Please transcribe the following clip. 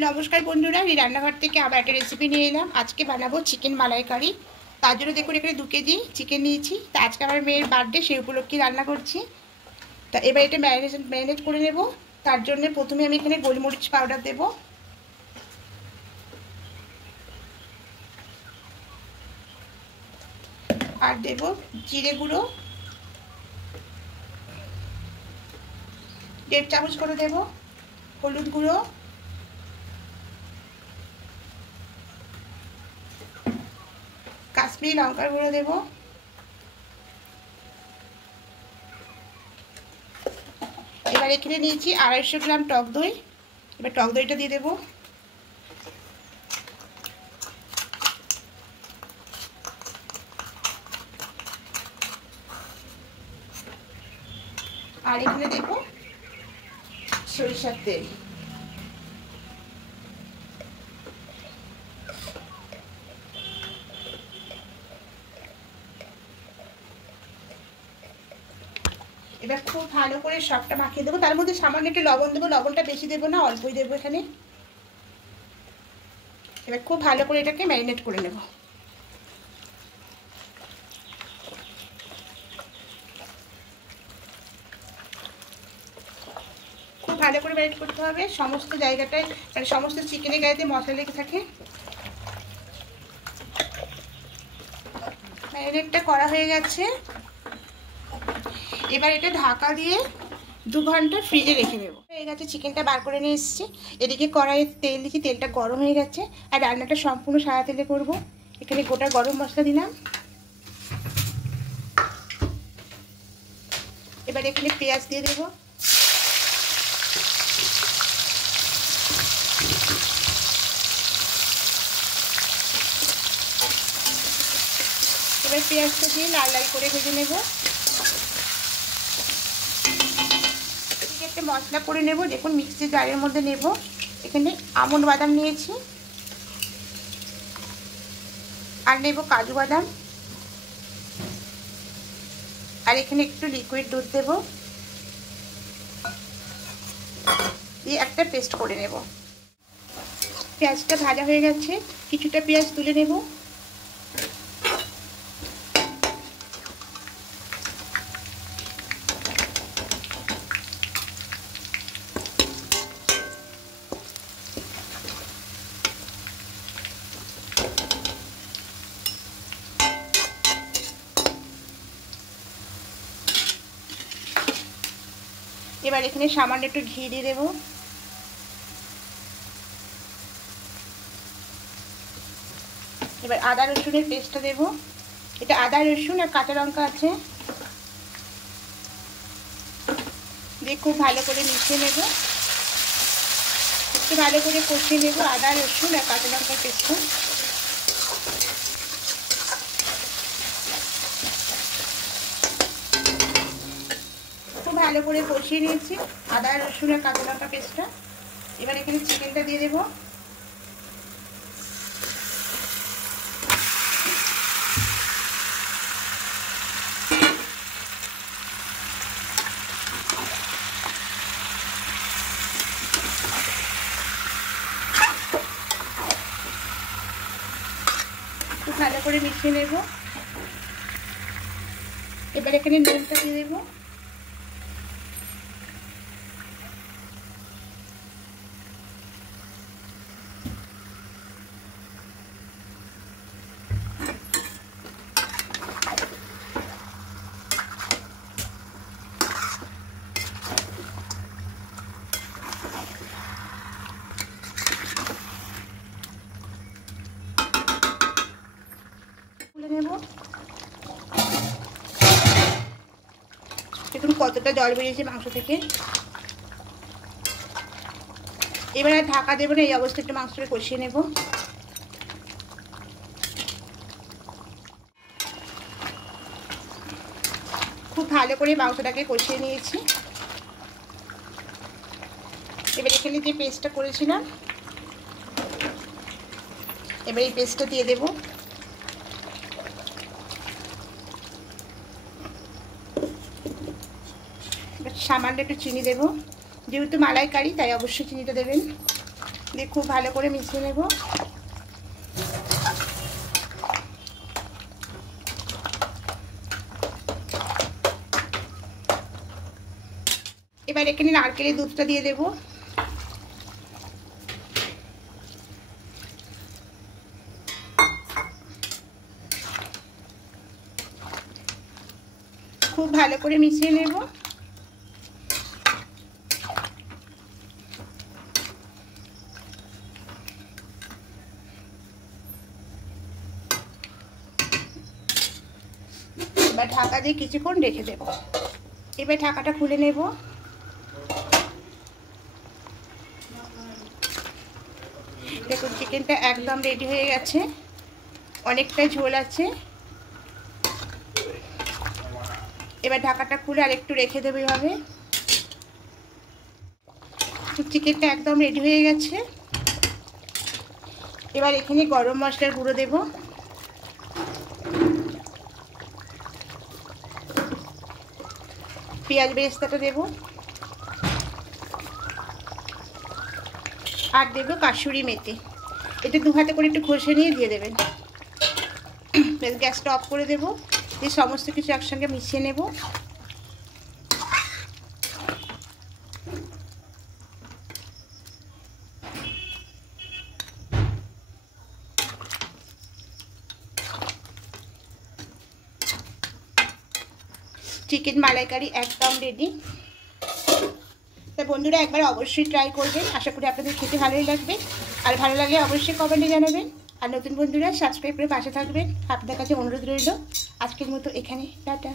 নমস্কার বন্ধুরা, এই রান্নাঘর থেকে আবার একটা রেসিপি নিয়ে এলাম। আজকে বানাবো চিকেন মালাইকারি। তার জন্য দেখুন এখানে 2 কেজি চিকেন নিয়েছি। তা আজকে আমার মেয়ের বার্থডে, সেই উপলক্ষে রান্না করছি। তা এবার এটা ম্যারিনেট করে নেব। তার জন্য প্রথমে আমি এখানে গোলমরিচ পাউডার দেব, আর দেব জিরে গুঁড়ো 1.5 চামচ করে দেব, হলুদ গুঁড়ো, কাশ্মীরি লঙ্কার গুঁড়ো দেব, এবার এখানে নিয়েছি 250 গ্রাম টক দই। এবার টক দইটা দিয়ে দেব, আর এখানে দেব সরিষার তেল। এবার খুব ভালো করে সবটা মাখিয়ে দেবো। তার মধ্যে সামান্য একটু লবণ দেবো, লবণটা বেশি দেবো না, অল্পই দেবো এখানে। এবার খুব ভালো করে এটাকে ম্যারিনেট করে নেব। খুব ভালো করে ম্যারিনেট করতে হবে, সমস্ত জায়গাটায়, মানে সমস্ত চিকেনের গায়েতে মশলা লেগে থাকে। ম্যারিনেটটা করা হয়ে গেছে। এবার এটা ঢাকা দিয়ে 2 ঘন্টা ফ্রিজে রেখে দেবো। হয়ে গেছে, চিকেনটা বার করে নিয়ে এসেছি। এদিকে কড়াইয়ে তেল দিচ্ছি, তেলটা গরম হয়ে গেছে। আর রান্নাটা সম্পূর্ণ সাদা তেলে করব। এখানে গোটা গরম মশলা দিলাম। এবার এখানে পেঁয়াজ দিয়ে দেবো, এবার পেঁয়াজটা দিয়ে লাল লাল করে ভেজে নেব। এদিকে একটা মশলা করে নেব। দেখুন মিক্সি জারের মধ্যে নেব। এখানে আমন্ড বাদাম নিয়েছি, আর নেব কাজু বাদাম, আর এখানে একটু লিকুইড দুধ দেব, দিয়ে একটা পেস্ট করে নেব। পেঁয়াজটা ভাজা হয়ে গেছে, কিছুটা পেঁয়াজ তুলে নেব। এবার এখানে সামান্য একটু ঘি দিয়ে দেবো। এবার আদা রসুনের পেস্টটা দেব। এটা আদা রসুন আর কাঁচা লঙ্কা আছে, দিয়ে খুব ভালো করে মিশিয়ে নেব। একটু ভালো করে কষিয়ে নেব আদা রসুন আর কাঁচা লঙ্কার পেস্টটা। খুব ভালো করে কষিয়ে নিয়েছি আদা রসুন আর কাঁচা লঙ্কা পেস্টটা। এবার এখানে চিকেনটা দিয়ে দেবো। খুব ভালো করে মিশিয়ে নেব। এবার এখানে নুনটা দিয়ে দেবো। দেখুন কতটা জল বেরিয়েছে মাংস থেকে। এবার আর ঢাকা দেবো না, এই অবস্থায় একটু মাংসটাকে কষিয়ে নেব। খুব ভালো করে মাংসটাকে কষিয়ে নিয়েছি। এবার এখানে যে পেস্টটা করেছিলাম, এবার এই পেস্টটা দিয়ে দেবো। সামান্য একটু চিনি দেব, যেহেতু মালাইকারি তাই অবশ্যই চিনিটা দেবেন। দিয়ে খুব ভালো করে মিশিয়ে নেব। এবার এখানে নারকেলের দুধটা দিয়ে দেব। খুব ভালো করে মিশিয়ে নেব। এবার ঢাকা দিয়ে কিছুক্ষণ রেখে দেব। এবার ঢাকাটা খুলে নেব। দেখুন চিকেনটা একদম রেডি হয়ে গেছে, অনেকটাই ঝোল আছে। এবার ঢাকাটা খুলে আরেকটু রেখে দেবো এভাবে। চিকেনটা একদম রেডি হয়ে গেছে। এবার এখানে গরম মশলার গুঁড়ো দেব, পেঁয়াজ বেরেস্তাটা দেব, আর দেব কাসুরি মেথি। এটা দু হাতে করে একটু ঘষে নিয়ে দিয়ে দেবেন। গ্যাসটা অফ করে দেব, দিয়ে সমস্ত কিছু একসঙ্গে মিশিয়ে নেব। চিকেন মালাইকারি একদম রেডি। তা বন্ধুরা একবার অবশ্যই ট্রাই করবেন, আশা করি আপনাদের খেতে ভালোই লাগবে। আর ভালো লাগলে অবশ্যই কমেন্টে জানাবেন। আর নতুন বন্ধুরা সাবস্ক্রাইব করে পাশে থাকবেন, আপনাদের কাছে অনুরোধ রইল। আজকের মতো এখানে টাটা।